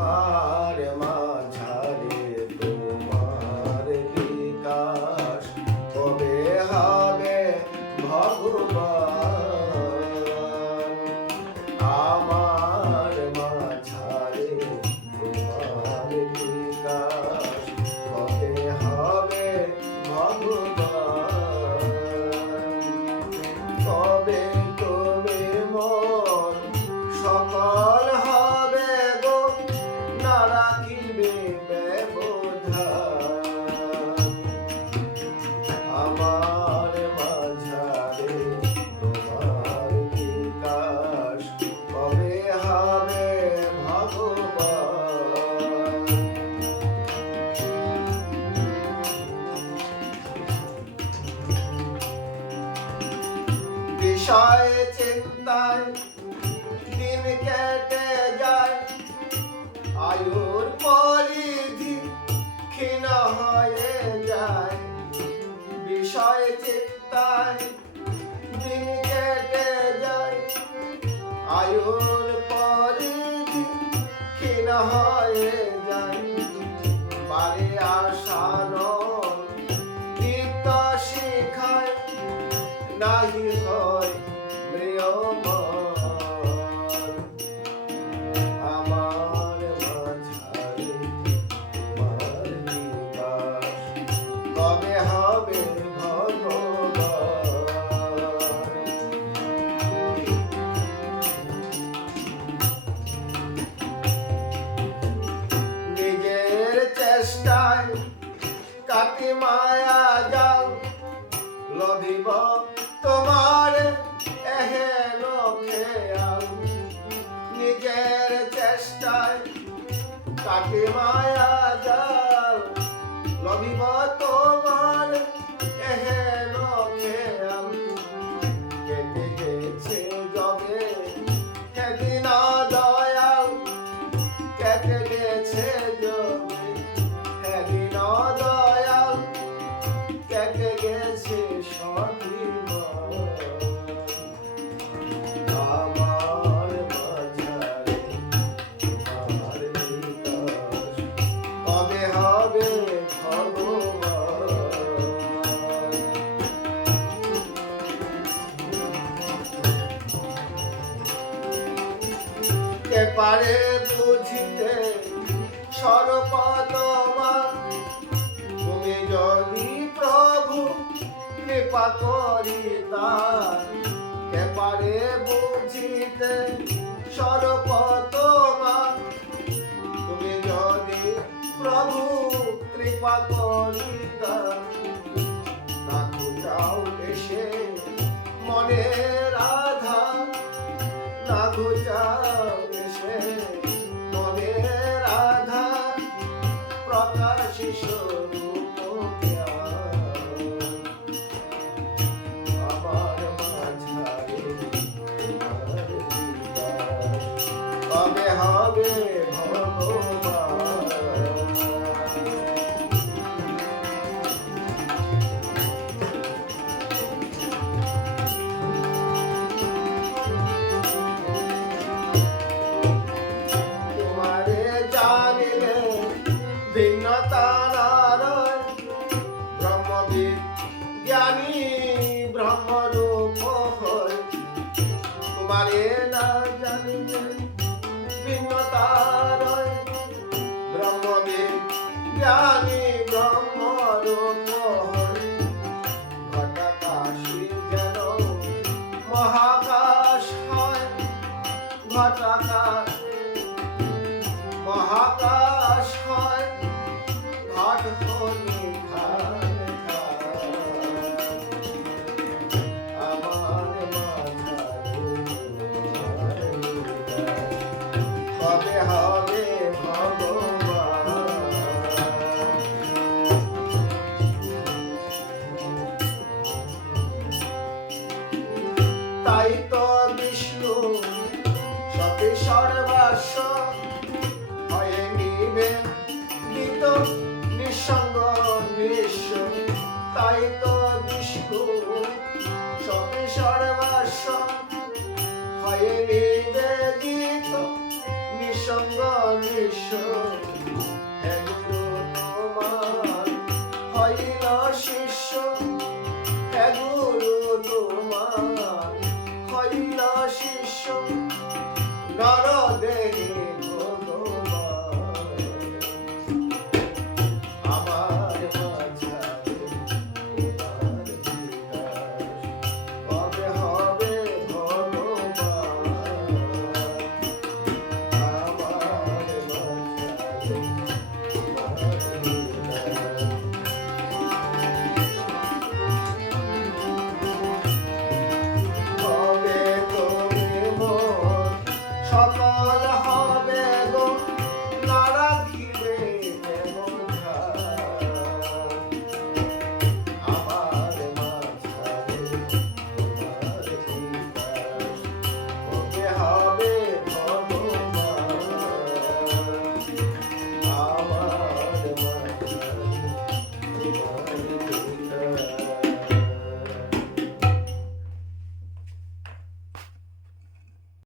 আর মাঝারে তোমার বিকাশ কবে হবে ভগবান? আমার মাঝারে তোমার বিকাশ কবে হবে ভগবান? কবে তুমি মোর সকল হবে গো, না রাখিবে ব্যবধান? আমার মাঝারে তোমার বিকাশ কবে হবে ভগবান? বিষয় চিন্তায় দিন কেটে যায়, আয়ুর পরিধি ক্ষীণ হয়ে যায়। বিষয় চিন্তায় দিন কেটে যায়, আয়ুর পরিধি ক্ষীণ হয়ে যায়। বাড়ি আসানো গীত শিখায়, নাহি হয় ম্রিয়মান। আমার মাঝারে তোমার বিকাশ কবে হবে ভগবান? নিজের চেষ্টায় কাটি মায়া জাল, লভিব তোমার এহেন খেয়াল। নিজের চেষ্টায় কাটি মায়া জাল, লভিব তোমার এহেন খেয়াল। কেটে গেছে যবে সেদিন দয়াল, কেটে গেছে যবে সেদিন দয়াল, কেটে গেছে স্বাভিমান। আমার মাঝারে তোমার বিকাশ কবে হবে ভগবান? কে পারে বুঝিতে স্বরূপ তোমার? তুমি যদি প্রভু কৃপা করিতা, কে পারে বুঝিতে স্বরূপ তোমার? তুমি যদি প্রভু কৃপা করিতা, না ঘুচাও এসে মনের আধার, না ঘুচাও এসে মনের আধার। প্রকাশী স্বরূপ জ্ঞান, আমার মাঝারে তোমার বিকাশ কবে হবে ভগবান? সঙ্গ নিঃস্ব